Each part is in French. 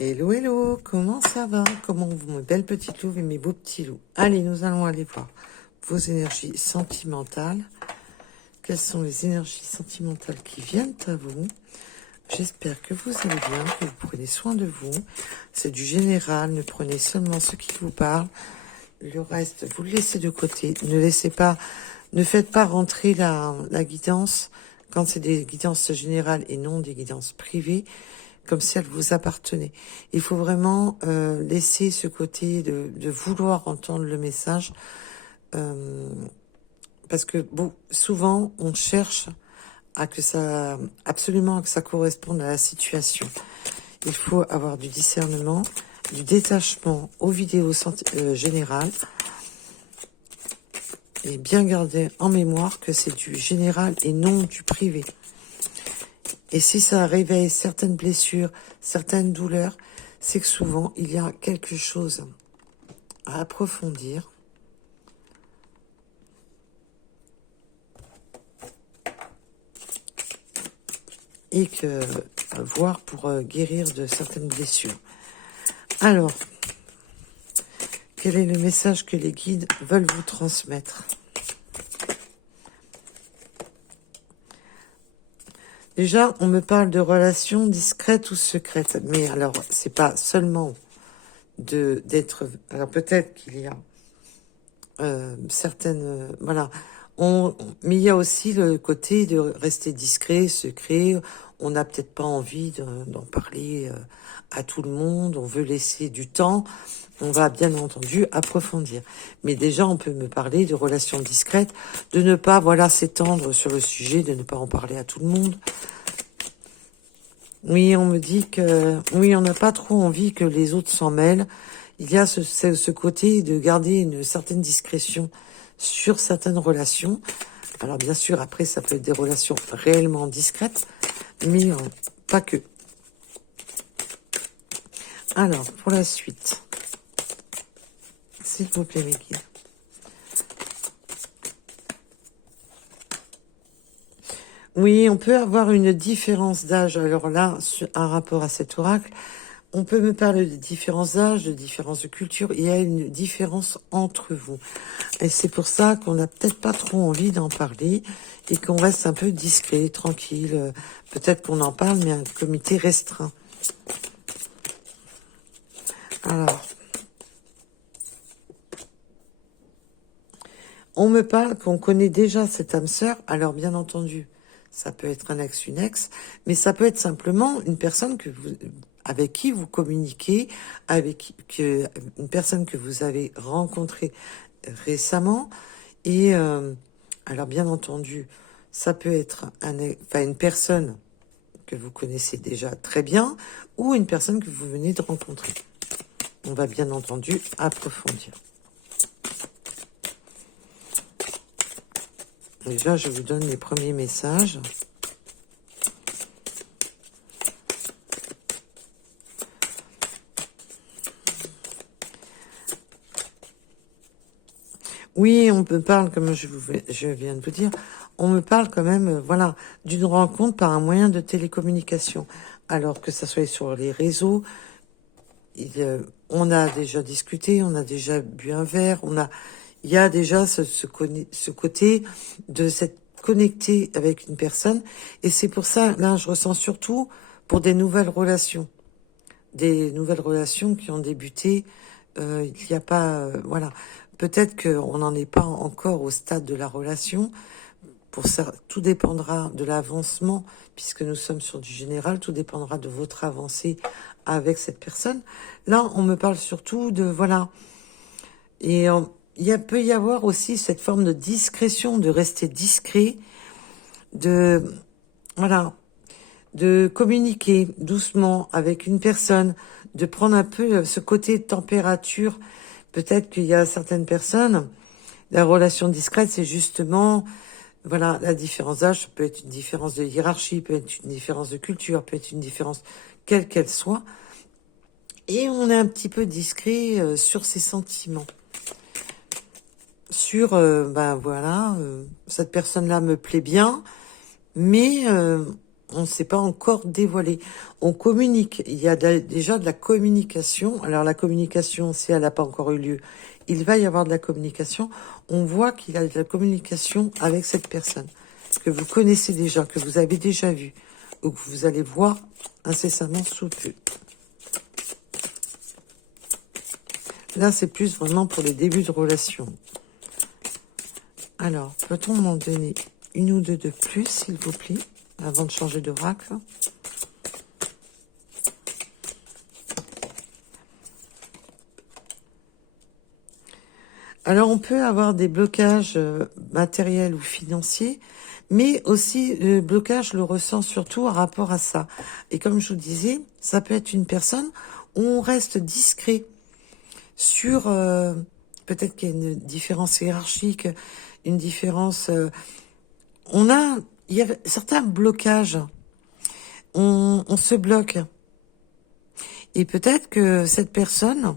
Hello, hello, comment ça va? Comment vous, mes belles petites louves et mes beaux petits loups? Allez, nous allons aller voir vos énergies sentimentales. Quelles sont les énergies sentimentales qui viennent à vous? J'espère que vous allez bien, que vous prenez soin de vous. C'est du général, ne prenez seulement ce qui vous parle. Le reste, vous le laissez de côté. Ne faites pas rentrer la guidance quand c'est des guidances générales et non des guidances privées, comme si elles vous appartenaient. Il faut vraiment laisser ce côté de vouloir entendre le message, parce que souvent on cherche absolument que ça corresponde à la situation. Il faut avoir du discernement, du détachement aux vidéos générales, et bien garder en mémoire que c'est du général et non du privé. Et si ça réveille certaines blessures, certaines douleurs, c'est que souvent il y a quelque chose à approfondir. Et voir pour guérir de certaines blessures. Alors, quel est le message que les guides veulent vous transmettre? Déjà, on me parle de relations discrètes ou secrètes. Mais alors, c'est pas seulement d'être... Alors, peut-être qu'il y a certaines... voilà. Mais il y a aussi le côté de rester discret, secret. On n'a peut-être pas envie d'en parler à tout le monde. On veut laisser du temps. On va bien entendu approfondir. Mais déjà, on peut me parler de relations discrètes, de ne pas, s'étendre sur le sujet, de ne pas en parler à tout le monde. Oui, on me dit que, oui, on n'a pas trop envie que les autres s'en mêlent. Il y a ce côté de garder une certaine discrétion sur certaines relations. Alors, bien sûr, après, ça peut être des relations réellement discrètes, mais pas que. Alors, pour la suite, s'il vous plaît, mes guides. Oui, on peut avoir une différence d'âge. Alors là, un rapport à cet oracle, on peut me parler de différence d'âge, de différence de culture. Il y a une différence entre vous. Et c'est pour ça qu'on n'a peut-être pas trop envie d'en parler et qu'on reste un peu discret, tranquille. Peut-être qu'on en parle, mais un comité restreint. Alors, on me parle qu'on connaît déjà cette âme sœur. Alors, bien entendu, ça peut être un ex, une ex, mais ça peut être simplement une personne avec qui vous communiquez, une personne que vous avez rencontrée récemment. Et alors, bien entendu, ça peut être une personne que vous connaissez déjà très bien ou une personne que vous venez de rencontrer. On va bien entendu approfondir. Déjà, je vous donne les premiers messages. Oui, on me parle, comme je viens de vous dire, on me parle quand même, d'une rencontre par un moyen de télécommunication. Alors que ça soit sur les réseaux, on a déjà discuté, on a déjà bu un verre, il y a déjà ce côté de s'être connecté avec une personne. Et c'est pour ça, là, je ressens surtout pour des nouvelles relations. Des nouvelles relations qui ont débuté, il n'y a pas... Peut-être qu'on n'en est pas encore au stade de la relation. Pour ça, tout dépendra de l'avancement, puisque nous sommes sur du général, tout dépendra de votre avancée avec cette personne. Là, on me parle surtout de... Et peut y avoir aussi cette forme de discrétion, de rester discret, de communiquer doucement avec une personne, de prendre un peu ce côté de température. Peut-être qu'il y a certaines personnes, la relation discrète, c'est justement, la différence d'âge, peut être une différence de hiérarchie, peut être une différence de culture, peut être une différence quelle qu'elle soit. Et on est un petit peu discret sur ses sentiments. Sur, cette personne-là me plaît bien, mais on ne s'est pas encore dévoilé. On communique. Il y a déjà de la communication. Alors la communication, si elle n'a pas encore eu lieu, il va y avoir de la communication. On voit qu'il y a de la communication avec cette personne que vous connaissez déjà, que vous avez déjà vu, ou que vous allez voir incessamment sous peu. Là, c'est plus vraiment pour les débuts de relation. Alors, peut-on m'en donner une ou deux de plus, s'il vous plaît, avant de changer d'oracle? Alors, on peut avoir des blocages matériels ou financiers, mais aussi le blocage, je le ressens surtout en rapport à ça. Et comme je vous disais, ça peut être une personne où on reste discret sur... peut-être qu'il y a une différence hiérarchique, une différence... il y a certains blocages. On se bloque. Et peut-être que cette personne,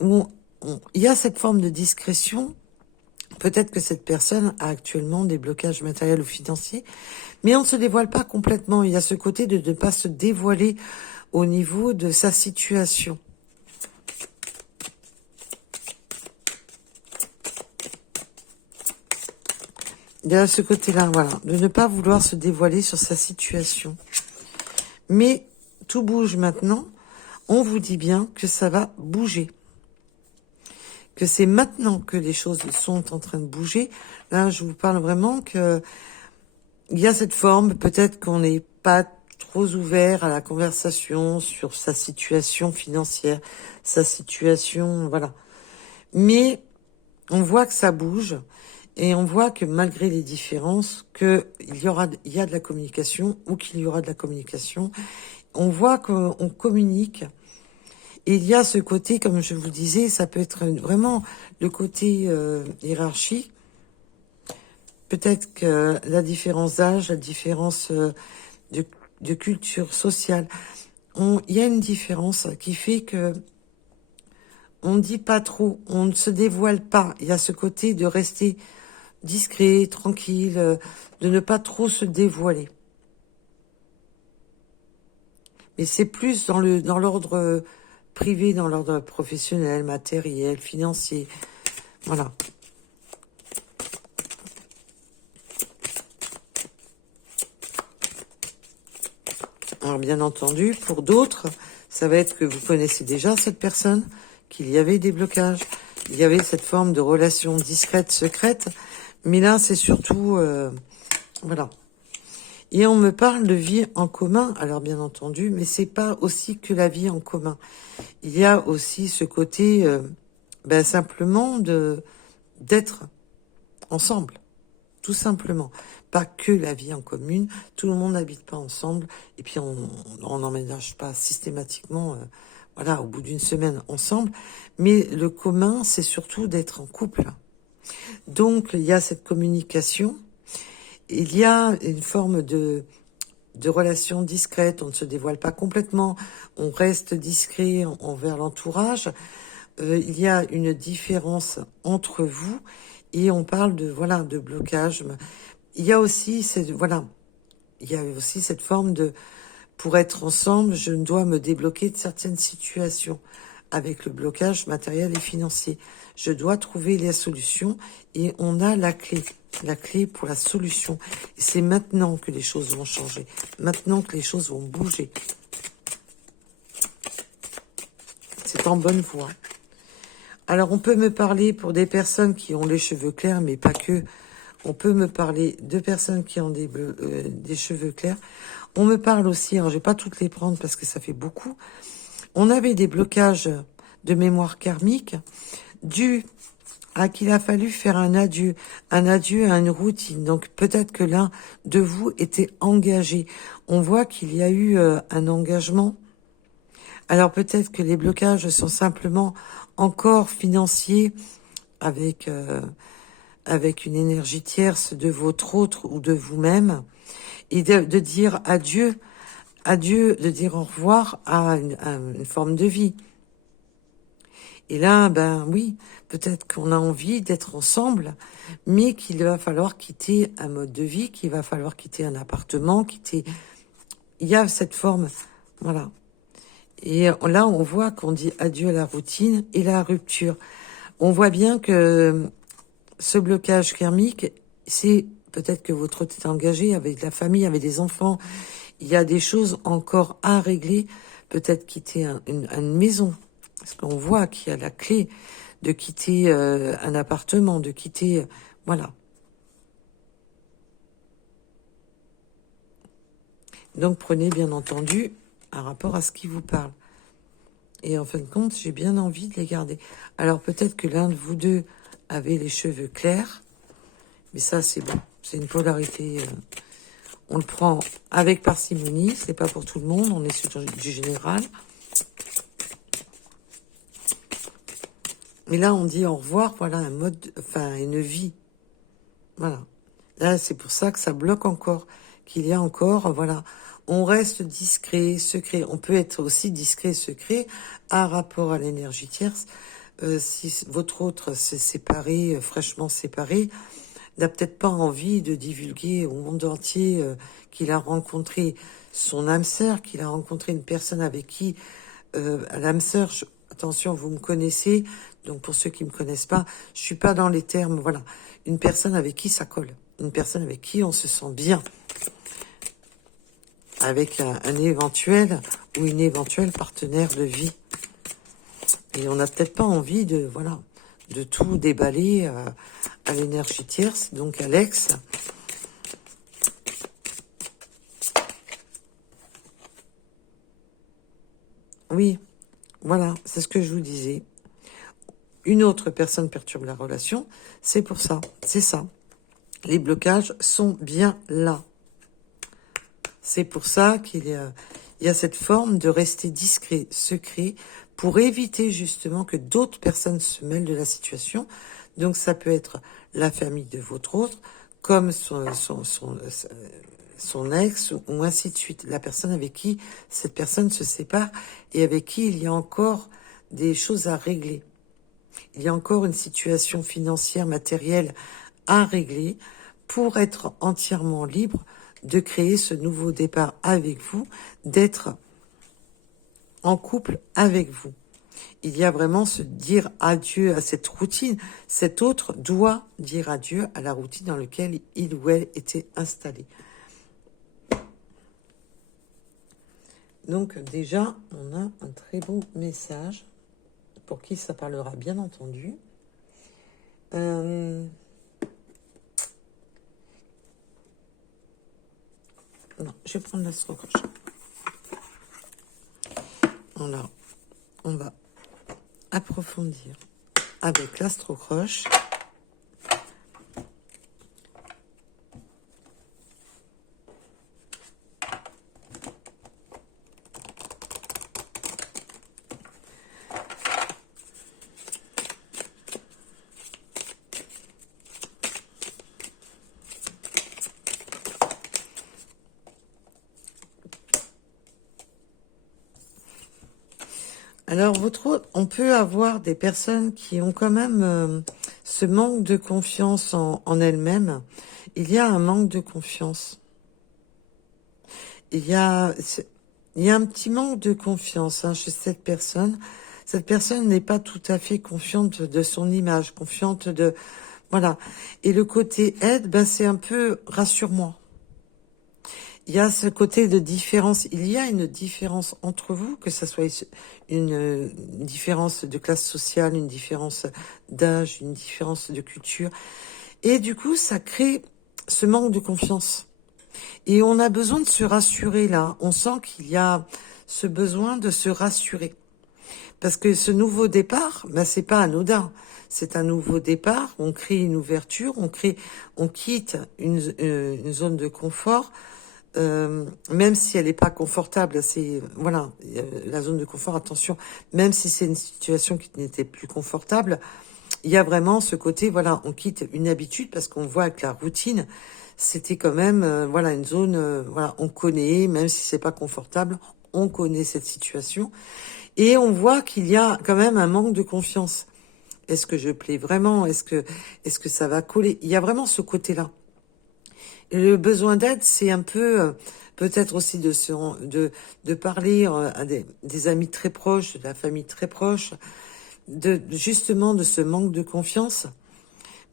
il y a cette forme de discrétion, peut-être que cette personne a actuellement des blocages matériels ou financiers, mais on ne se dévoile pas complètement. Il y a ce côté de ne pas se dévoiler au niveau de sa situation. Il y a ce côté-là, voilà, de ne pas vouloir se dévoiler sur sa situation. Mais tout bouge maintenant. On vous dit bien que ça va bouger. Que c'est maintenant que les choses sont en train de bouger. Là, je vous parle vraiment que il y a cette forme, peut-être qu'on n'est pas trop ouvert à la conversation sur sa situation financière, sa situation, voilà. Mais on voit que ça bouge. Et on voit que malgré les différences, il y a de la communication ou qu'il y aura de la communication. On voit qu'on communique. Et il y a ce côté, comme je vous disais, ça peut être vraiment le côté hiérarchie. Peut-être que la différence d'âge, la différence de culture sociale. Il y a une différence qui fait que on ne dit pas trop, on ne se dévoile pas. Il y a ce côté de rester discret, tranquille, de ne pas trop se dévoiler. Mais c'est plus dans l'ordre privé, dans l'ordre professionnel, matériel, financier. Voilà. Alors bien entendu, pour d'autres, ça va être que vous connaissez déjà cette personne, qu'il y avait des blocages, il y avait cette forme de relation discrète, secrète. Mais là, c'est surtout... voilà. Et on me parle de vie en commun, alors bien entendu, mais c'est pas aussi que la vie en commun. Il y a aussi ce côté, simplement d'être ensemble, tout simplement. Pas que la vie en commune, tout le monde n'habite pas ensemble, et puis on n'emménage pas systématiquement, voilà, au bout d'une semaine ensemble. Mais le commun, c'est surtout d'être en couple. Donc, il y a cette communication. Il y a une forme de relation discrète. On ne se dévoile pas complètement. On reste discret envers l'entourage. Il y a une différence entre vous. Et on parle de blocage. Il y a aussi cette forme de, pour être ensemble, je dois me débloquer de certaines situations. Avec le blocage matériel et financier. Je dois trouver les solutions et on a la clé pour la solution. Et c'est maintenant que les choses vont changer, maintenant que les choses vont bouger. C'est en bonne voie. Alors on peut me parler pour des personnes qui ont les cheveux clairs, mais pas que. On peut me parler de personnes qui ont des cheveux clairs. On me parle aussi, alors je vais pas toutes les prendre parce que ça fait beaucoup. On avait des blocages de mémoire karmique dus à qu'il a fallu faire un adieu à une routine. Donc peut-être que l'un de vous était engagé. On voit qu'il y a eu un engagement. Alors peut-être que les blocages sont simplement encore financiers avec une énergie tierce de votre autre ou de vous-même. Et de dire adieu, de dire au revoir à une forme de vie. Et là, ben oui, peut-être qu'on a envie d'être ensemble, mais qu'il va falloir quitter un mode de vie, qu'il va falloir quitter un appartement, quitter... Il y a cette forme, voilà. Et là, on voit qu'on dit adieu à la routine et la rupture. On voit bien que ce blocage karmique, c'est peut-être que votre autre est engagé avec la famille, avec des enfants. Il y a des choses encore à régler. Peut-être quitter une maison. Parce qu'on voit qu'il y a la clé de quitter un appartement, de quitter... voilà. Donc prenez bien entendu un rapport à ce qui vous parle. Et en fin de compte, j'ai bien envie de les garder. Alors peut-être que l'un de vous deux avait les cheveux clairs. Mais ça, c'est bon. C'est une polarité... on le prend avec parcimonie. C'est pas pour tout le monde. On est sur du général. Mais là, on dit au revoir, voilà, un mode, enfin, une vie. Voilà. Là, c'est pour ça que ça bloque encore, qu'il y a encore, voilà. On reste discret, secret. On peut être aussi discret, secret, à rapport à l'énergie tierce. Si votre autre s'est séparé, fraîchement séparé, n'a peut-être pas envie de divulguer au monde entier qu'il a rencontré son âme sœur, qu'il a rencontré une personne avec qui l'âme sœur, attention, vous me connaissez, donc pour ceux qui me connaissent pas, je suis pas dans les termes, voilà, une personne avec qui ça colle, une personne avec qui on se sent bien, avec un éventuel ou une éventuelle partenaire de vie. Et on n'a peut-être pas envie de, voilà, de tout déballer à l'énergie tierce, donc Alex. Oui, voilà, c'est ce que je vous disais. Une autre personne perturbe la relation, c'est pour ça, c'est ça. Les blocages sont bien là. C'est pour ça il y a cette forme de rester discret, secret, pour éviter justement que d'autres personnes se mêlent de la situation. Donc ça peut être la famille de votre autre, comme son ex, ou ainsi de suite. La personne avec qui cette personne se sépare et avec qui il y a encore des choses à régler. Il y a encore une situation financière, matérielle à régler pour être entièrement libre de créer ce nouveau départ avec vous, d'être en couple avec vous. Il y a vraiment se dire adieu à cette routine. Cet autre doit dire adieu à la routine dans laquelle il ou elle était installé. Donc déjà, on a un très beau message pour qui ça parlera bien entendu. Non, je vais prendre l'astro-croche. Voilà, on va approfondir avec l'astro-croche. Alors, on peut avoir des personnes qui ont quand même ce manque de confiance en elles-mêmes. Il y a un manque de confiance. Il y a un petit manque de confiance chez cette personne. Cette personne n'est pas tout à fait confiante de son image, confiante de... Voilà. Et le côté aide, c'est un peu rassure-moi. Il y a ce côté de différence. Il y a une différence entre vous, que ça soit une différence de classe sociale, une différence d'âge, une différence de culture. Et du coup, ça crée ce manque de confiance. Et on a besoin de se rassurer là. On sent qu'il y a ce besoin de se rassurer. Parce que ce nouveau départ, c'est pas anodin. C'est un nouveau départ. On crée une ouverture. On quitte une zone de confort. Même si elle n'est pas confortable, c'est voilà, la zone de confort, attention, même si c'est une situation qui n'était plus confortable, il y a vraiment ce côté, voilà, on quitte une habitude parce qu'on voit que la routine, c'était quand même, voilà, une zone, voilà, on connaît, même si c'est pas confortable, on connaît cette situation. Et on voit qu'il y a quand même un manque de confiance. Est-ce que je plais vraiment? Est-ce que ça va coller? Il y a vraiment ce côté-là. Et le besoin d'aide, c'est un peu peut-être aussi de parler à des amis très proches, de la famille très proche, justement de ce manque de confiance,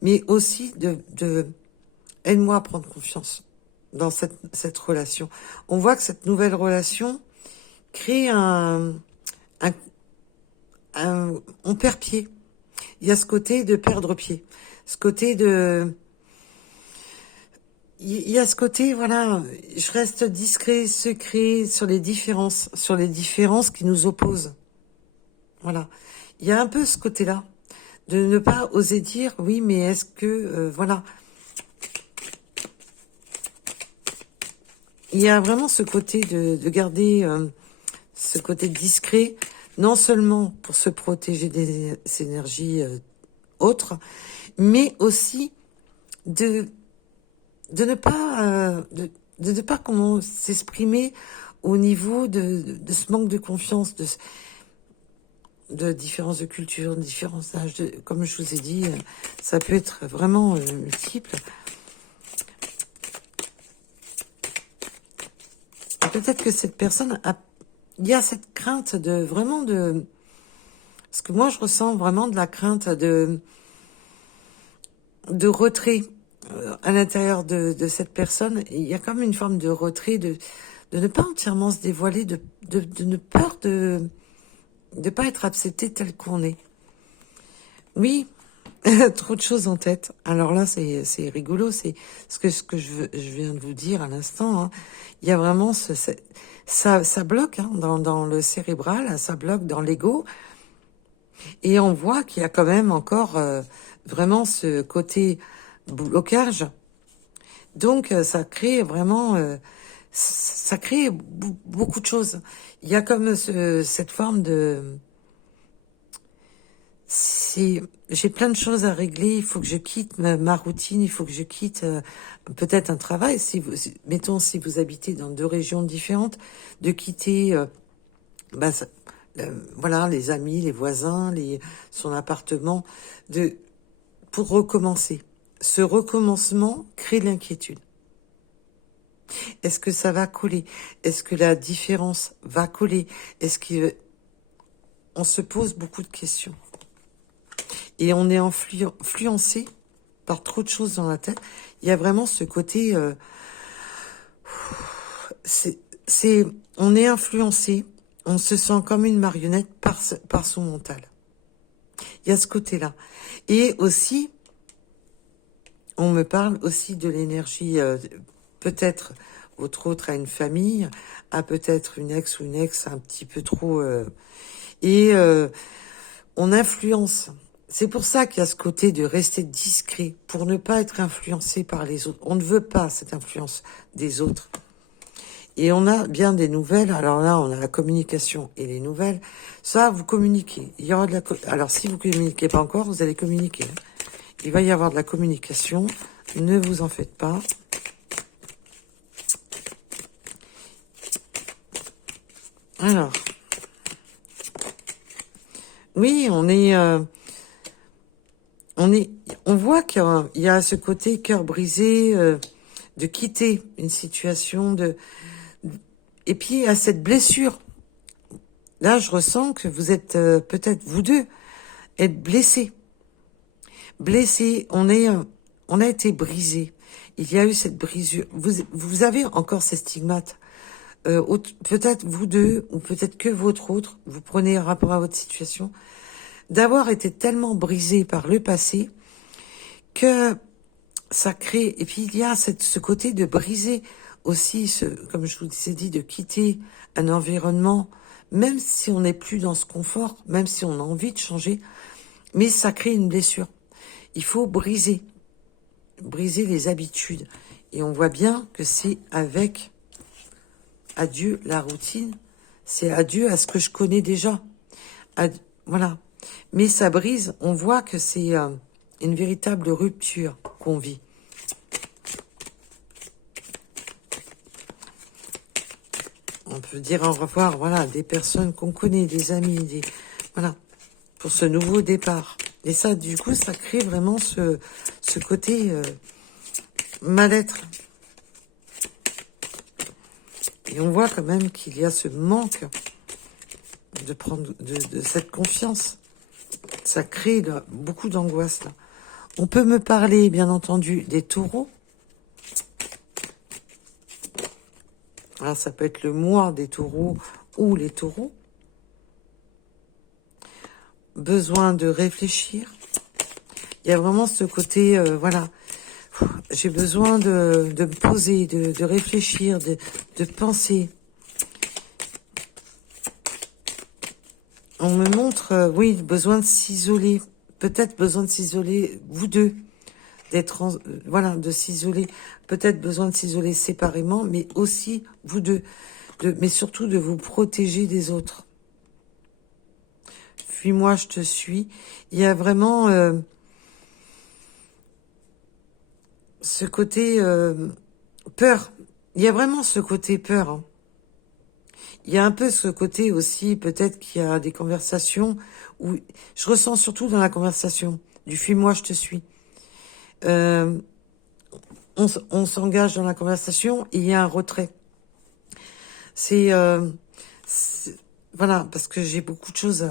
mais aussi de aide-moi à prendre confiance dans cette relation. On voit que cette nouvelle relation crée un, on perd pied. Il y a ce côté de perdre pied, ce côté il y a ce côté, voilà, je reste discret, secret sur les différences qui nous opposent. Voilà. Il y a un peu ce côté-là, de ne pas oser dire, oui, mais est-ce que, voilà. Il y a vraiment ce côté de garder ce côté discret, non seulement pour se protéger des énergies autres, mais aussi de ne pas de ne pas comment s'exprimer au niveau de ce manque de confiance, de différences de culture, de différents âges, comme je vous ai dit, ça peut être vraiment multiple. Peut-être que cette personne il y a cette crainte parce que moi je ressens vraiment de la crainte de retrait à l'intérieur de cette personne. Il y a comme une forme de retrait, de ne pas entièrement se dévoiler, de ne peur de pas être accepté tel qu'on est. Oui, trop de choses en tête. Alors là, c'est rigolo, c'est ce que je viens de vous dire à l'instant. Hein. Il y a vraiment ça bloque hein, dans le cérébral, ça bloque dans l'ego. Et on voit qu'il y a quand même encore vraiment ce côté blocage. Donc, ça crée vraiment... ça crée beaucoup de choses. Il y a comme cette forme de... J'ai plein de choses à régler, il faut que je quitte ma routine, il faut que je quitte peut-être un travail. Mettons, si vous habitez dans deux régions différentes, de quitter... voilà, les amis, les voisins, son appartement, pour recommencer. Ce recommencement crée de l'inquiétude. Est-ce que ça va coller? Est-ce que la différence va coller? On se pose beaucoup de questions. Et on est influencé par trop de choses dans la tête. Il y a vraiment ce côté... on est influencé. On se sent comme une marionnette par son mental. Il y a ce côté-là. Et aussi, on me parle aussi de l'énergie, peut-être votre autre a une famille, a peut-être une ex ou une ex un petit peu trop... on influence. C'est pour ça qu'il y a ce côté de rester discret, pour ne pas être influencé par les autres. On ne veut pas cette influence des autres. Et on a bien des nouvelles. Alors là, on a la communication et les nouvelles. Ça, vous communiquez. Il y aura alors, si vous communiquez pas encore, vous allez communiquer. Il va y avoir de la communication. Ne vous en faites pas. Alors. Oui, on voit qu'il y a ce côté cœur brisé, de quitter une situation, et puis il y a cette blessure. Là, je ressens que vous êtes peut-être vous deux être blessés. Blessés, on a été brisés. Il y a eu cette brisure. Vous avez encore ces stigmates. Peut-être vous deux, ou peut-être que votre autre, vous prenez un rapport à votre situation, d'avoir été tellement brisé par le passé que ça crée... Et puis il y a ce côté de briser aussi, comme je vous ai dit, de quitter un environnement, même si on n'est plus dans ce confort, même si on a envie de changer, mais ça crée une blessure. Il faut briser les habitudes. Et on voit bien que c'est avec adieu la routine, c'est adieu à ce que je connais déjà. Voilà. Mais ça brise, on voit que c'est une véritable rupture qu'on vit. peut dire au revoir, voilà, des personnes qu'on connaît, des amis, voilà, pour ce nouveau départ. Et ça, du coup, ça crée vraiment ce côté mal-être. Et on voit quand même qu'il y a ce manque de prendre de cette confiance. Ça crée là, beaucoup d'angoisse là. On peut me parler, bien entendu, des taureaux. Alors, ça peut être le mois des taureaux ou les taureaux. Besoin de réfléchir. Il y a vraiment ce côté, voilà, j'ai besoin de me poser, de réfléchir, de penser. On me montre, oui, besoin de s'isoler. Peut-être besoin de s'isoler, vous deux. D'être, voilà, de s'isoler. Peut-être besoin de s'isoler séparément, mais aussi vous deux. Mais surtout de vous protéger des autres. Fuis-moi, je te suis. Il y a vraiment ce côté peur. Il y a vraiment ce côté peur. Hein. Il y a un peu ce côté aussi, peut-être qu'il y a des conversations où je ressens surtout dans la conversation du fuis-moi, je te suis. On s'engage dans la conversation et il y a un retrait. C'est voilà, parce que j'ai beaucoup de choses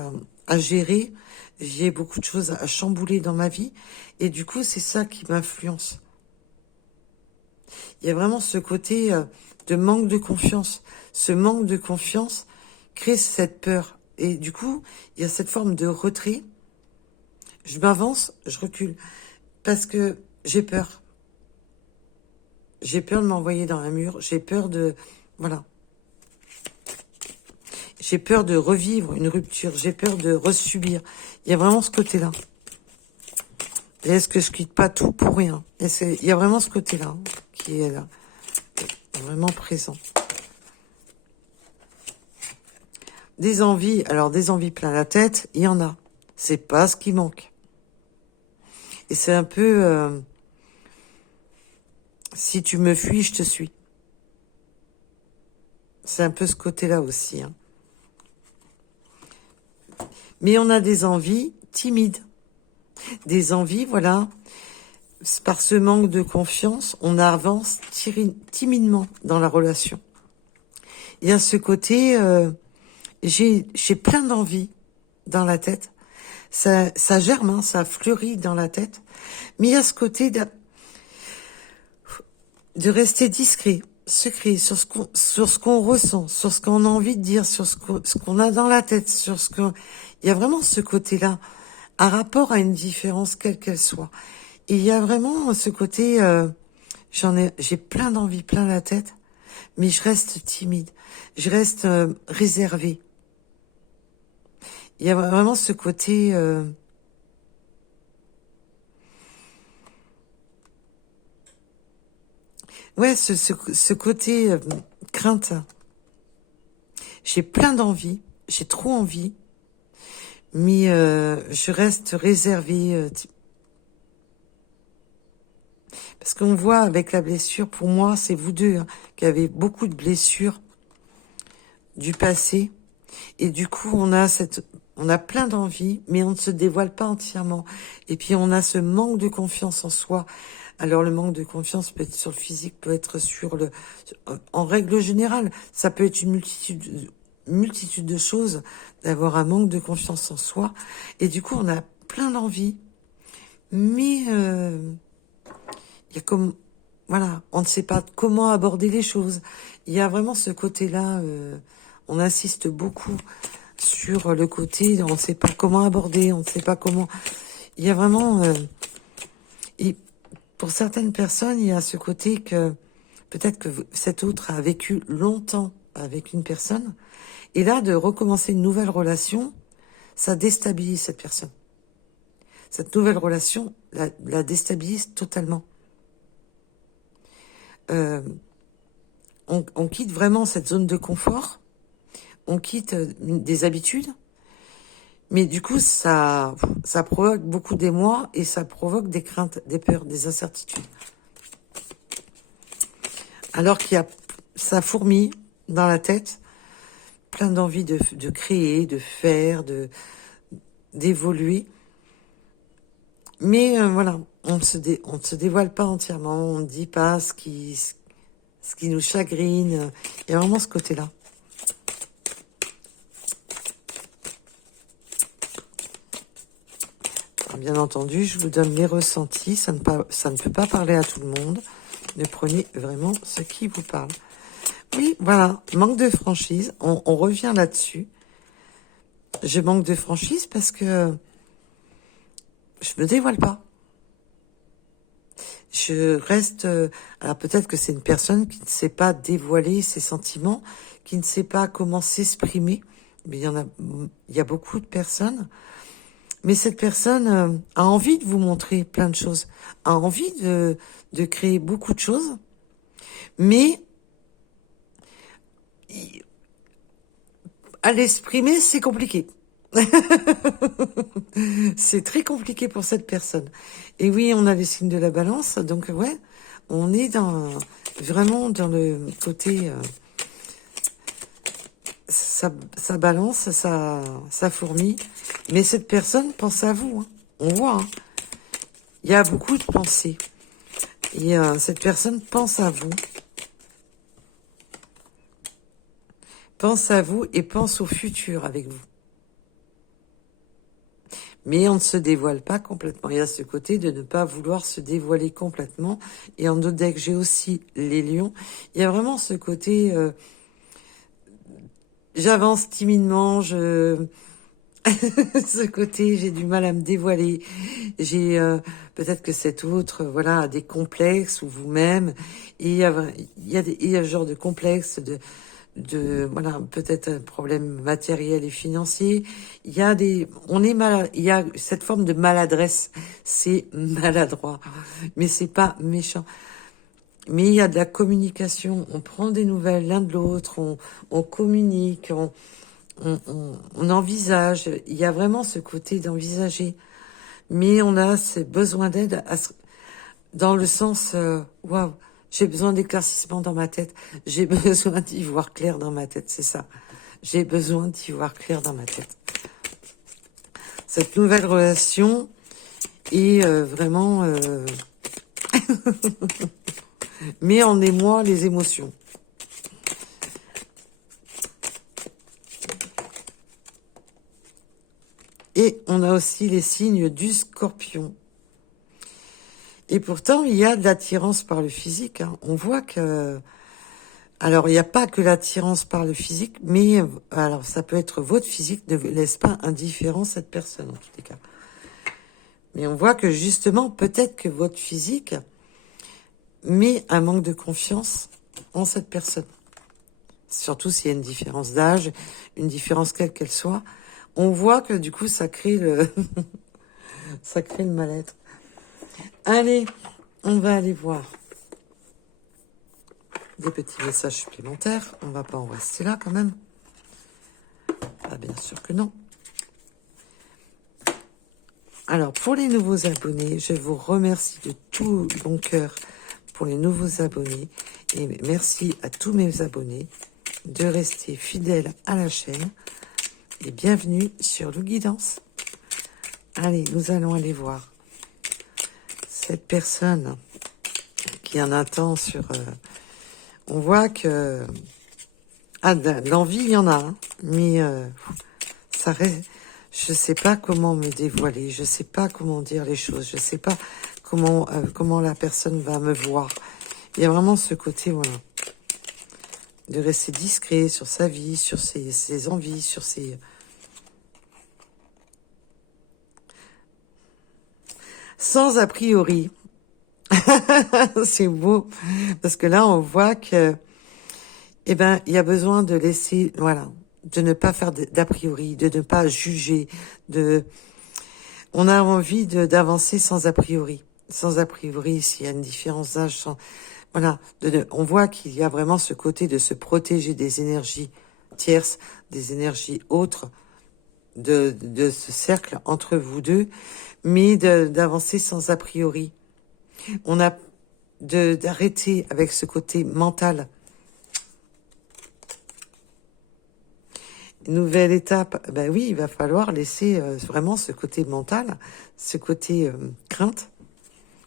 à gérer, j'ai beaucoup de choses à chambouler dans ma vie, et du coup, c'est ça qui m'influence. Il y a vraiment ce côté de manque de confiance. Ce manque de confiance crée cette peur. Et du coup, il y a cette forme de retrait. Je m'avance, je recule. Parce que j'ai peur. J'ai peur de m'envoyer dans un mur. J'ai peur de... Voilà. J'ai peur de revivre une rupture. J'ai peur de resubir. Il y a vraiment ce côté-là. Et est-ce que je quitte pas tout pour rien? Il y a vraiment ce côté-là hein, qui est là. Vraiment présent. Des envies, alors des envies plein la tête, il y en a. C'est pas ce qui manque. Et c'est un peu... si tu me fuis, je te suis. C'est un peu ce côté-là aussi. Hein. Mais on a des envies timides. Des envies, voilà. Par ce manque de confiance, on avance timidement dans la relation. Il y a ce côté... j'ai plein d'envies dans la tête. Ça germe, hein, ça fleurit dans la tête. Mais il y a ce côté de rester discret, secret, sur ce qu'on ressent, sur ce qu'on a envie de dire, sur ce qu'on a dans la tête, sur ce que... Il y a vraiment ce côté-là, un rapport à une différence, quelle qu'elle soit. Et il y a vraiment ce côté... j'ai plein d'envies, plein la tête, mais je reste timide. Je reste réservée. Il y a vraiment ce côté... ouais, ce côté crainte. J'ai plein d'envie, j'ai trop envie, mais je reste réservée. Parce qu'on voit avec la blessure, pour moi, c'est vous deux hein, qui avez beaucoup de blessures du passé. Et du coup, on a plein d'envie, mais on ne se dévoile pas entièrement. Et puis, on a ce manque de confiance en soi. Alors, le manque de confiance peut être sur le physique, peut être en règle générale, ça peut être une multitude de choses, d'avoir un manque de confiance en soi. Et du coup, on a plein d'envie, mais il y a comme... Voilà, on ne sait pas comment aborder les choses. Il y a vraiment ce côté-là, on insiste beaucoup sur le côté, on ne sait pas comment aborder, on ne sait pas comment... Il y a vraiment... et pour certaines personnes, il y a ce côté que peut-être que cet autre a vécu longtemps avec une personne, et là, de recommencer une nouvelle relation, ça déstabilise cette personne. Cette nouvelle relation la déstabilise totalement. On quitte vraiment cette zone de confort, on quitte des habitudes, mais du coup, ça provoque beaucoup d'émoi et ça provoque des craintes, des peurs, des incertitudes. Alors qu'il y a ça fourmille dans la tête, plein d'envie de créer, de faire, d'évoluer. Mais voilà, on ne se dévoile pas entièrement, on ne dit pas ce qui nous chagrine. Il y a vraiment ce côté-là. Bien entendu, je vous donne les ressentis, ça ne peut pas parler à tout le monde. Ne prenez vraiment ce qui vous parle. Oui, voilà, manque de franchise, on revient là-dessus. Je manque de franchise parce que je me dévoile pas. Je reste... alors peut-être que c'est une personne qui ne sait pas dévoiler ses sentiments, qui ne sait pas comment s'exprimer. Mais il y a beaucoup de personnes. Mais cette personne a envie de vous montrer plein de choses, a envie de créer beaucoup de choses, mais à l'exprimer, c'est compliqué. C'est très compliqué pour cette personne. Et oui, on a les signes de la balance, donc ouais, on est vraiment dans le côté... ça balance, ça fourmille. Mais cette personne pense à vous. Hein. On voit. Hein. Il y a beaucoup de pensées. Et cette personne pense à vous. Pense à vous et pense au futur avec vous. Mais on ne se dévoile pas complètement. Il y a ce côté de ne pas vouloir se dévoiler complètement. Et en d'autres decks, j'ai aussi les lions. Il y a vraiment ce côté... j'avance timidement, ce côté, j'ai du mal à me dévoiler. J'ai peut-être que cet autre, voilà, a des complexes ou vous-même. Et il y a ce genre de complexe voilà, peut-être un problème matériel et financier. Il y a il y a cette forme de maladresse. C'est maladroit, mais c'est pas méchant. Mais il y a de la communication. On prend des nouvelles l'un de l'autre, on communique, on envisage. Il y a vraiment ce côté d'envisager. Mais on a ce besoin d'aide dans le sens, waouh, j'ai besoin d'éclaircissement dans ma tête. J'ai besoin d'y voir clair dans ma tête, c'est ça. J'ai besoin d'y voir clair dans ma tête. Cette nouvelle relation est vraiment... met en émoi les émotions. Et on a aussi les signes du Scorpion. Et pourtant, il y a de l'attirance par le physique. Hein. On voit que... Alors, il n'y a pas que l'attirance par le physique, mais alors ça peut être votre physique, ne laisse pas indifférent cette personne, en tous les cas. Mais on voit que justement, peut-être que votre physique met un manque de confiance en cette personne. Surtout s'il y a une différence d'âge, une différence quelle qu'elle soit. On voit que du coup, ça crée ça crée le mal-être. Allez, on va aller voir des petits messages supplémentaires. On va pas en rester là quand même. Ah, bien sûr que non. Alors, pour les nouveaux abonnés, je vous remercie de tout mon cœur pour les nouveaux abonnés. Et merci à tous mes abonnés de rester fidèles à la chaîne. Et bienvenue sur Lou Guidance. Allez, nous allons aller voir cette personne qui en attend sur... on voit que... Ah, l'envie, il y en a, hein, mais ça reste... Je sais pas comment me dévoiler, je sais pas comment dire les choses, je sais pas comment la personne va me voir. Il y a vraiment ce côté, voilà, de rester discret sur sa vie, sur ses envies, sur ses... Sans a priori. C'est beau, parce que là, on voit que, eh ben, il y a besoin de laisser, voilà, de ne pas faire d'a priori, de ne pas juger, on a envie d'avancer sans a priori. Sans a priori, s'il y a une différence d'âge, voilà, on voit qu'il y a vraiment ce côté de se protéger des énergies tierces, des énergies autres, de ce cercle entre vous deux, mais d'avancer sans a priori. On a d'arrêter avec ce côté mental. Nouvelle étape, ben oui, il va falloir laisser vraiment ce côté mental, ce côté crainte,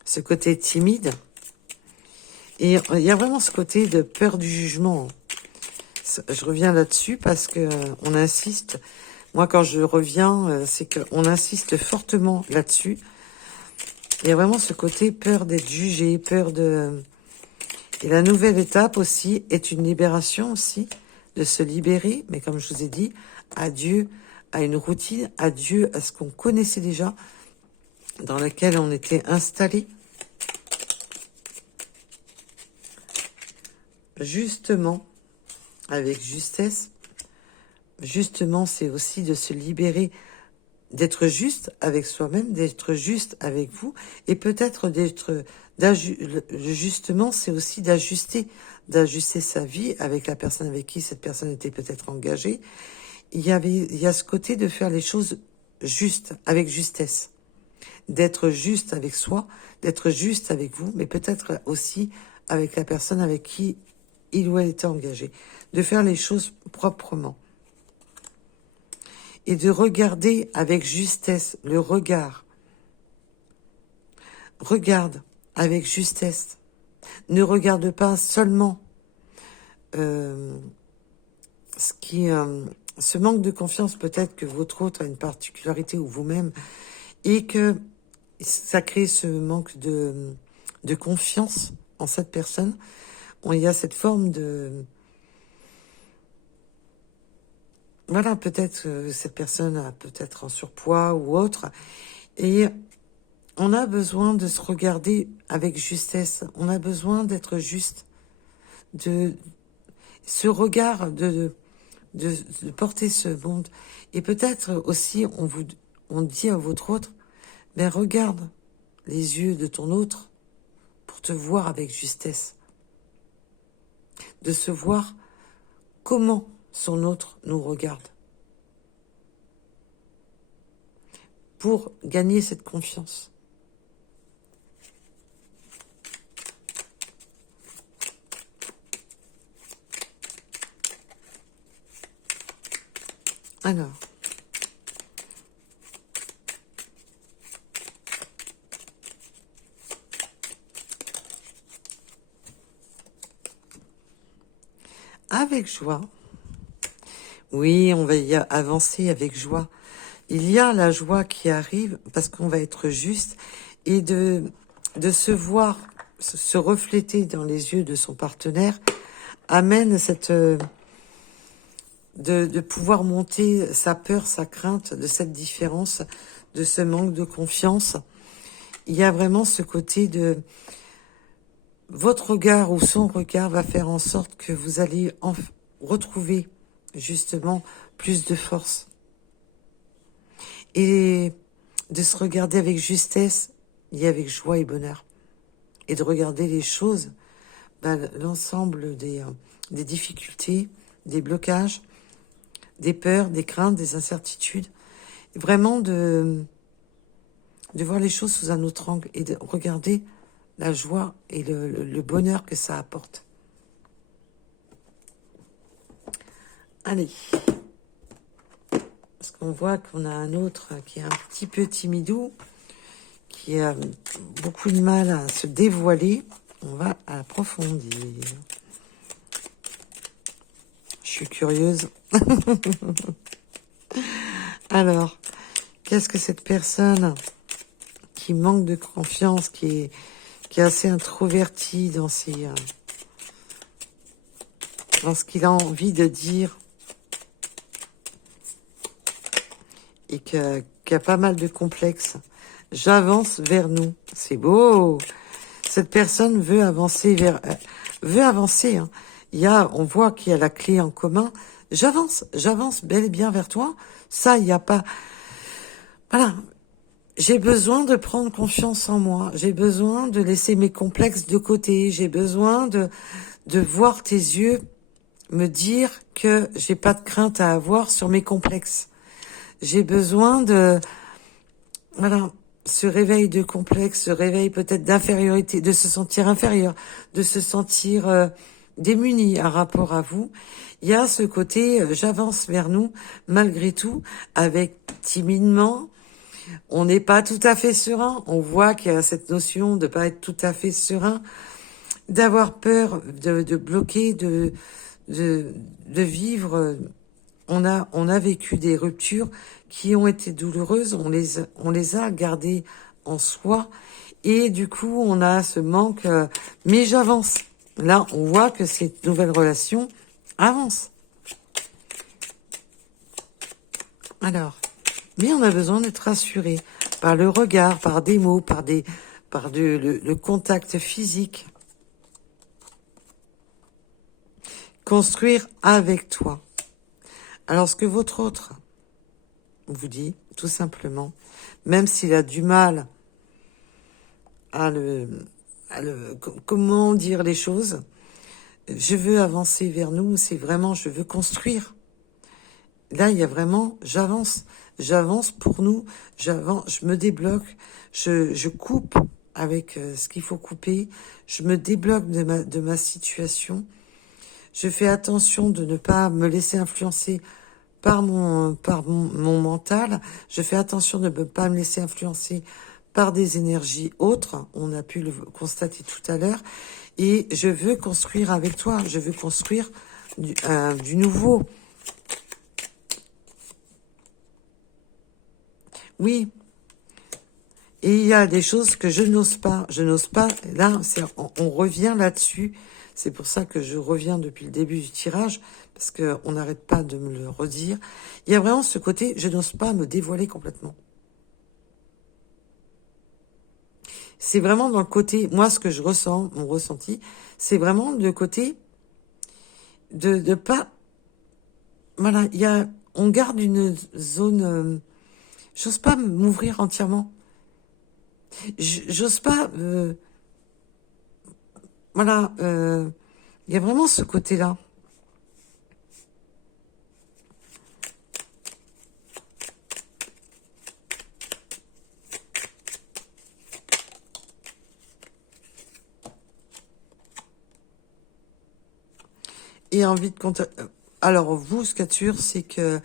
ce côté timide. Et il y a vraiment ce côté de peur du jugement. Je reviens là-dessus parce que on insiste. Moi, quand je reviens, c'est qu'on insiste fortement là-dessus. Il y a vraiment ce côté peur d'être jugé, peur de... Et la nouvelle étape aussi est une libération aussi, de se libérer. Mais comme je vous ai dit, adieu à une routine, adieu à ce qu'on connaissait déjà, dans laquelle on était installé. Justement, avec justesse, justement, c'est aussi de se libérer, d'être juste avec soi-même, d'être juste avec vous, et peut-être justement, c'est aussi d'ajuster sa vie avec la personne avec qui cette personne était peut-être engagée. Il y a ce côté de faire les choses justes, avec justesse, d'être juste avec soi, d'être juste avec vous, mais peut-être aussi avec la personne avec qui il ou elle était engagé, de faire les choses proprement. Et de regarder avec justesse le regard. Regarde avec justesse. Ne regarde pas seulement ce manque de confiance, peut-être que votre autre a une particularité ou vous-même, et que ça crée ce manque de confiance en cette personne. Il y a cette forme de... Voilà, peut-être cette personne a peut-être en surpoids ou autre. Et on a besoin de se regarder avec justesse. On a besoin d'être juste. De ce regard, de porter ce monde. Et peut-être aussi, on dit à votre autre, mais regarde les yeux de ton autre pour te voir avec justesse. De se voir comment son autre nous regarde. Pour gagner cette confiance. Alors. Avec joie. Oui, on va y avancer avec joie. Il y a la joie qui arrive parce qu'on va être juste et de se voir, se refléter dans les yeux de son partenaire amène cette... de pouvoir monter sa peur, sa crainte de cette différence, de ce manque de confiance. Il y a vraiment ce côté de... Votre regard ou son regard va faire en sorte que vous allez retrouver justement plus de force. Et de se regarder avec justesse et avec joie et bonheur. Et de regarder les choses, l'ensemble des difficultés, des blocages, des peurs, des craintes, des incertitudes. Et vraiment de voir les choses sous un autre angle et de regarder la joie et le bonheur que ça apporte. Allez. Parce qu'on voit qu'on a un autre qui est un petit peu timidou, qui a beaucoup de mal à se dévoiler. On va approfondir. Je suis curieuse. Alors, qu'est-ce que cette personne qui manque de confiance, qui est assez introvertie dans ce qu'il a envie de dire, et qui a pas mal de complexes. J'avance vers nous. C'est beau. Cette personne veut avancer hein. On voit qu'il y a la clé en commun. J'avance bel et bien vers toi. Ça, il n'y a pas... Voilà. J'ai besoin de prendre confiance en moi. J'ai besoin de laisser mes complexes de côté. J'ai besoin de voir tes yeux me dire que j'ai pas de crainte à avoir sur mes complexes. J'ai besoin de... Voilà, ce réveil de complexe, ce réveil peut-être d'infériorité, de se sentir inférieur, de se sentir démunis à rapport à vous. Il y a ce côté, j'avance vers nous, malgré tout, avec timidement. On n'est pas tout à fait serein. On voit qu'il y a cette notion de pas être tout à fait serein, d'avoir peur, de bloquer, de vivre. On a vécu des ruptures qui ont été douloureuses. On les a gardées en soi. Et du coup, on a ce manque. Mais j'avance. Là, on voit que cette nouvelle relation avance. Alors, mais on a besoin d'être rassuré par le regard, par des mots, le contact physique. Construire avec toi. Alors, ce que votre autre vous dit, tout simplement, même s'il a du mal comment dire les choses, je veux avancer vers nous, c'est vraiment, je veux construire. Là, il y a vraiment, j'avance pour nous, je me débloque, je coupe avec ce qu'il faut couper, je me débloque de ma situation, je fais attention de ne pas me laisser influencer par mon mental, je fais attention de ne pas me laisser influencer par des énergies autres, on a pu le constater tout à l'heure, et je veux construire avec toi, je veux construire du nouveau. Oui, et il y a des choses que je n'ose pas, là, on revient là-dessus, c'est pour ça que je reviens depuis le début du tirage, parce qu'on n'arrête pas de me le redire. Il y a vraiment ce côté, je n'ose pas me dévoiler complètement. C'est vraiment dans le côté, moi ce que je ressens, mon ressenti, c'est vraiment le côté de pas, voilà, on garde une zone, j'ose pas m'ouvrir entièrement. J'ose pas, voilà, il y a vraiment ce côté-là. Et envie de contacter. Alors vous, ce qu'il y a de sûr, c'est que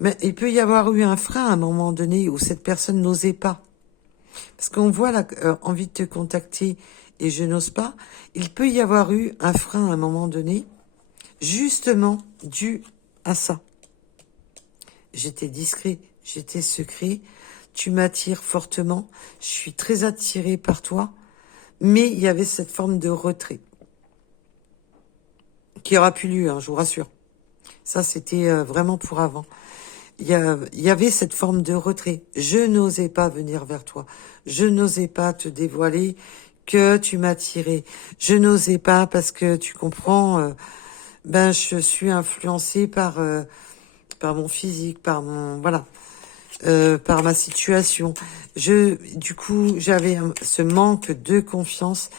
mais il peut y avoir eu un frein à un moment donné où cette personne n'osait pas. Parce qu'on voit envie de te contacter et je n'ose pas. Il peut y avoir eu un frein à un moment donné, justement dû à ça. J'étais discret, j'étais secret, tu m'attires fortement, je suis très attirée par toi, mais il y avait cette forme de retrait qui aura pu lieu, hein, je vous rassure. Ça, c'était vraiment pour avant. Il y avait cette forme de retrait. Je n'osais pas venir vers toi. Je n'osais pas te dévoiler que tu m'attirais. Je n'osais pas parce que tu comprends, je suis influencée par mon physique, par mon par ma situation. Du coup, j'avais ce manque de confiance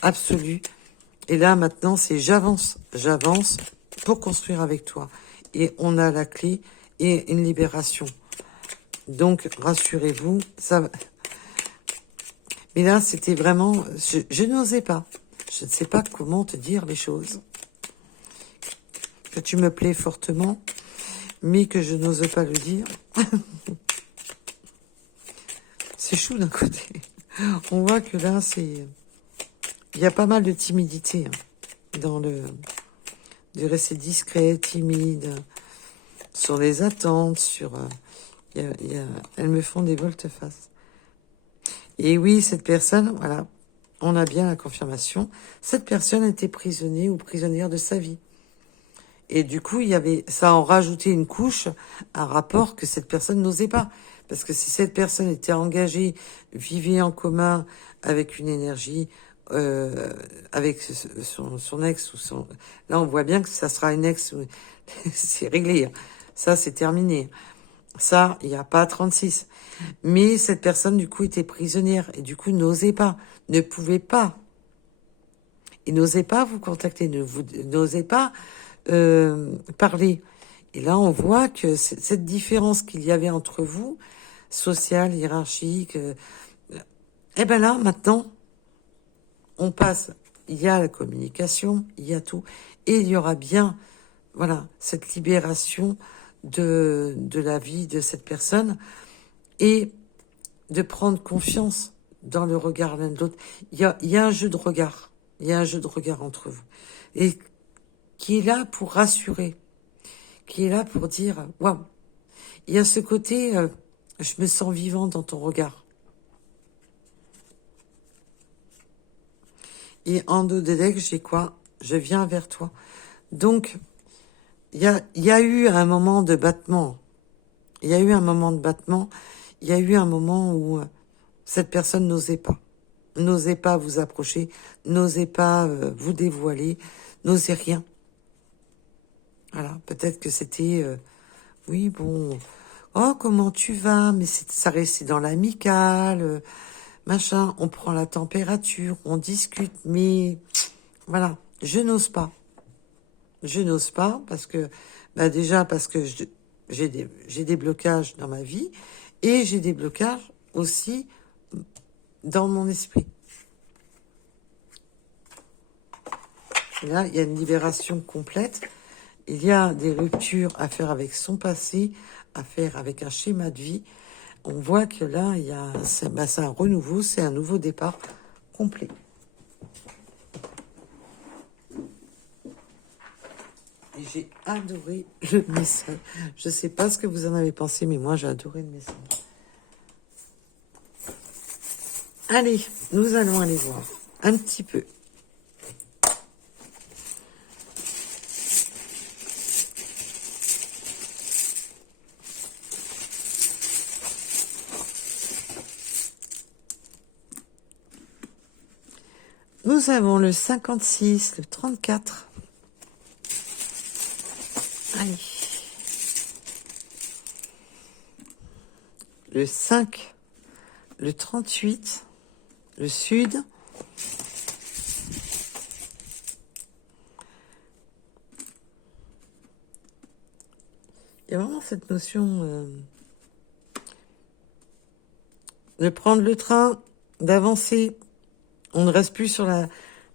absolue. Et là, maintenant, c'est j'avance pour construire avec toi. Et on a la clé et une libération. Donc, rassurez-vous, ça va. Mais là, c'était vraiment, je n'osais pas. Je ne sais pas comment te dire les choses. Que tu me plais fortement, mais que je n'ose pas le dire. C'est chou d'un côté. On voit que là, il y a pas mal de timidité dans de rester discret, timide, sur les attentes, elles me font des volte-face. Et oui, cette personne, voilà, on a bien la confirmation, cette personne était prisonnier ou prisonnière de sa vie. Et du coup, ça en rajoutait une couche, un rapport que cette personne n'osait pas. Parce que si cette personne était engagée, vivait en commun avec une énergie, avec son ex, là on voit bien que ça sera une ex, c'est réglé. Ça, c'est terminé. Ça, il n'y a pas 36. Mais cette personne, du coup, était prisonnière et du coup, n'osait pas, ne pouvait pas. Et n'osait pas vous contacter, n'osait pas parler. Et là, on voit que cette différence qu'il y avait entre vous, sociale, hiérarchique, eh ben là, maintenant, on passe il y a la communication, il y a tout. Et il y aura bien, voilà, cette libération de la vie de cette personne et de prendre confiance dans le regard l'un de l'autre. Il y a un jeu de regard. Il y a un jeu de regard entre vous. Et qui est là pour rassurer. Qui est là pour dire, waouh, il y a ce côté, je me sens vivant dans ton regard. Et en dos de deck, j'ai quoi? Je viens vers toi. Donc, il y a eu un moment de battement. Il y a eu un moment de battement. Il y a eu un moment où cette personne n'osait pas. N'osait pas vous approcher. N'osait pas vous dévoiler. N'osait rien. Voilà. Peut-être que c'était... oui, bon... Oh, comment tu vas? Mais ça restait dans l'amical, machin. On prend la température, on discute. Mais voilà, je n'ose pas. Je n'ose pas parce que... Bah déjà parce que j'ai des blocages dans ma vie et j'ai des blocages aussi dans mon esprit. Et là, il y a une libération complète. Il y a des ruptures à faire avec son passé, à faire avec un schéma de vie. On voit que là, il y a, c'est un renouveau, c'est un nouveau départ complet. Et j'ai adoré le message. Je ne sais pas ce que vous en avez pensé, mais moi, j'ai adoré le message. Allez, nous allons aller voir un petit peu. Nous avons le 56, le 34. Allez. Le 5, le 38, le sud. Il y a vraiment cette notion de prendre le train, d'avancer. On ne reste plus sur la...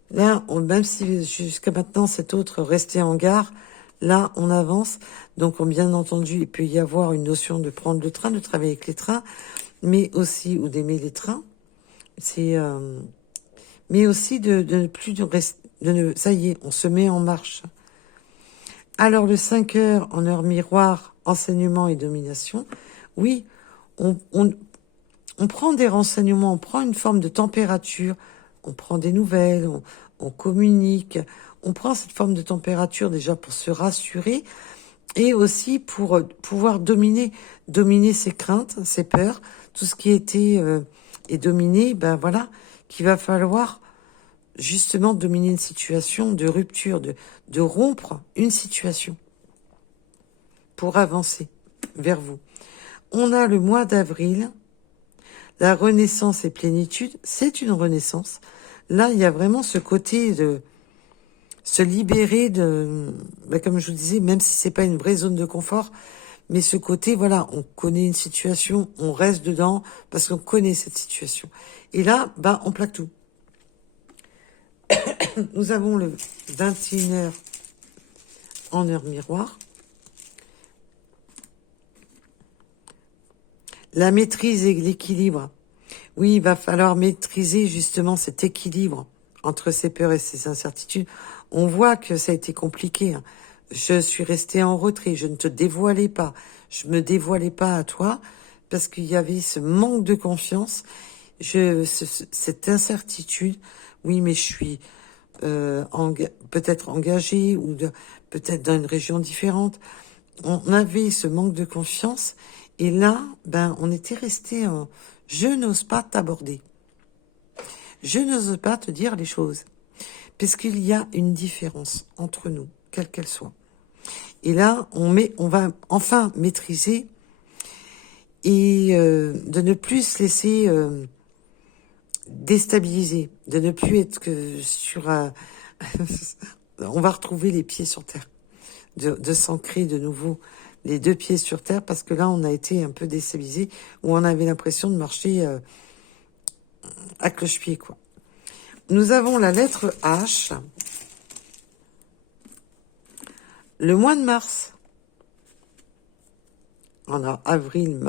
Là, même si jusqu'à maintenant, cet autre restait en gare, là, on avance. Donc, bien entendu, il peut y avoir une notion de prendre le train, de travailler avec les trains, mais aussi, ou d'aimer les trains. Mais aussi de ne plus de rester... ça y est, on se met en marche. Alors, le 5 heures en heure miroir, enseignement et domination, oui, on prend des renseignements, on prend une forme de température, on prend des nouvelles, on communique, on prend cette forme de température déjà pour se rassurer et aussi pour pouvoir dominer ses craintes, ses peurs, tout ce qui était est dominé, ben voilà, qu'il va falloir justement dominer une situation de rupture, de rompre une situation pour avancer vers vous. On a le mois d'avril. La renaissance et plénitude, c'est une renaissance. Là, il y a vraiment ce côté de se libérer de, comme je vous disais, même si c'est pas une vraie zone de confort, mais ce côté, voilà, on connaît une situation, on reste dedans parce qu'on connaît cette situation. Et là, on plaque tout. Nous avons le 21h en heure miroir. La maîtrise et l'équilibre. Oui, il va falloir maîtriser justement cet équilibre entre ces peurs et ces incertitudes. On voit que ça a été compliqué. Hein. Je suis restée en retrait, je ne te dévoilais pas. Je me dévoilais pas à toi parce qu'il y avait ce manque de confiance, cette incertitude. Oui, mais je suis peut-être engagée ou peut-être dans une région différente. On avait ce manque de confiance et là, on était resté en... Je n'ose pas t'aborder. Je n'ose pas te dire les choses. Parce qu'il y a une différence entre nous, quelle qu'elle soit. Et là, on va enfin maîtriser et de ne plus se laisser déstabiliser, de ne plus être que sur un... on va retrouver les pieds sur terre, de s'ancrer de nouveau les deux pieds sur terre, parce que là, on a été un peu déstabilisé, où on avait l'impression de marcher à cloche-pied, quoi. Nous avons la lettre H. Le mois de mars. On a avril,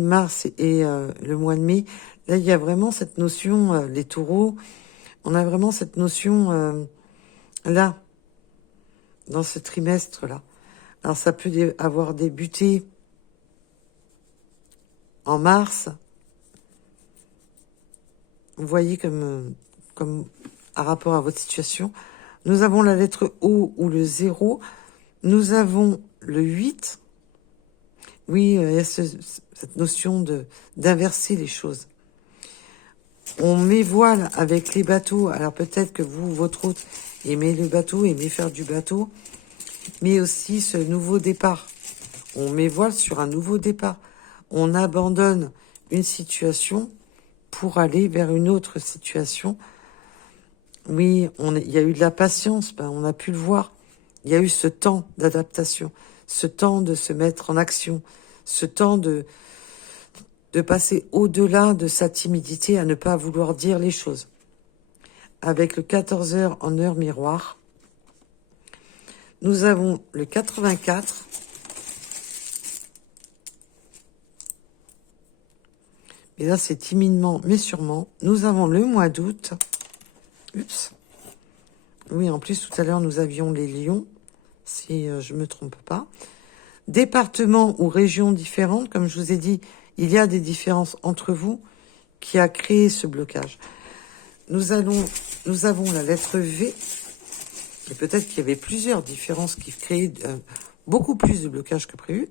mars et le mois de mai. Là, il y a vraiment cette notion, les taureaux, on a vraiment cette notion là, dans ce trimestre-là. Alors, ça peut avoir débuté en mars. Vous voyez comme à rapport à votre situation. Nous avons la lettre O ou le 0. Nous avons le 8. Oui, il y a cette notion d'inverser les choses. On met voile avec les bateaux. Alors peut-être que vous, votre hôte, aimez le bateau, aimez faire du bateau. Mais aussi ce nouveau départ. On met voile sur un nouveau départ. On abandonne une situation pour aller vers une autre situation. Oui, il y a eu de la patience, on a pu le voir. Il y a eu ce temps d'adaptation, ce temps de se mettre en action, ce temps de passer au-delà de sa timidité à ne pas vouloir dire les choses. Avec le 14 heures en heure miroir, nous avons le 84. Et là, c'est timidement, mais sûrement. Nous avons le mois d'août. Oups. Oui, en plus, tout à l'heure, nous avions les lions, si je me trompe pas. Départements ou régions différentes, comme je vous ai dit, il y a des différences entre vous qui a créé ce blocage. Nous avons la lettre V, et peut-être qu'il y avait plusieurs différences qui créaient beaucoup plus de blocage que prévu.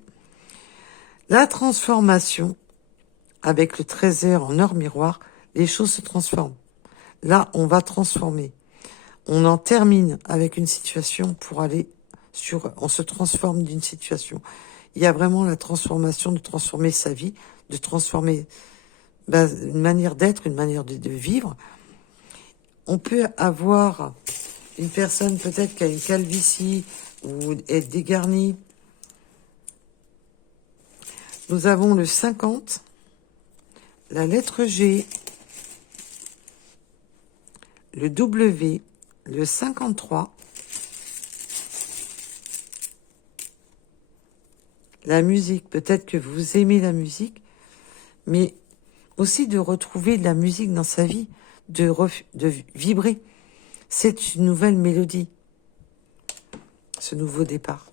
La transformation, avec le 13 heures en heure miroir, les choses se transforment. Là, on va transformer. On en termine avec une situation pour aller on se transforme d'une situation. Il y a vraiment la transformation, de transformer sa vie, de transformer une manière d'être, une manière de vivre. On peut avoir une personne peut-être qui a une calvitie ou est dégarnie. Nous avons le 50, la lettre G, le W, le 53, la musique. Peut-être que vous aimez la musique, mais aussi de retrouver de la musique dans sa vie, de vibrer. C'est une nouvelle mélodie, ce nouveau départ.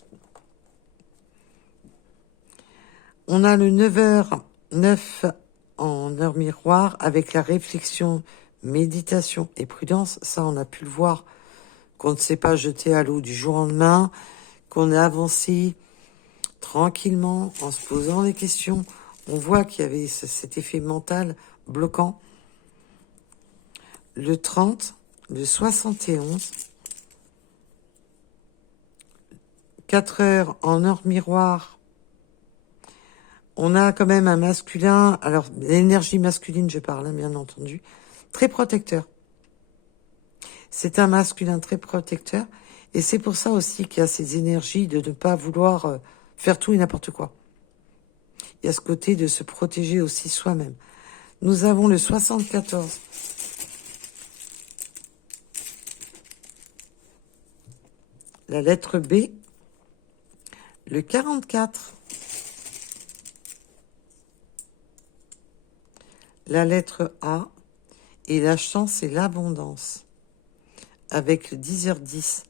On a le 9h09 en heure miroir avec la réflexion, méditation et prudence. Ça, on a pu le voir, qu'on ne s'est pas jeté à l'eau du jour au lendemain, qu'on a avancé tranquillement en se posant des questions. On voit qu'il y avait cet effet mental bloquant. Le 30, le 71, 4 heures en heure miroir. On a quand même un masculin, alors l'énergie masculine je parle, bien entendu, très protecteur. C'est un masculin très protecteur et c'est pour ça aussi qu'il y a ces énergies de ne pas vouloir faire tout et n'importe quoi. Il y a ce côté de se protéger aussi soi-même. Nous avons le 74. La lettre B. Le 44. La lettre A. Et la chance et l'abondance. Avec le 10h10.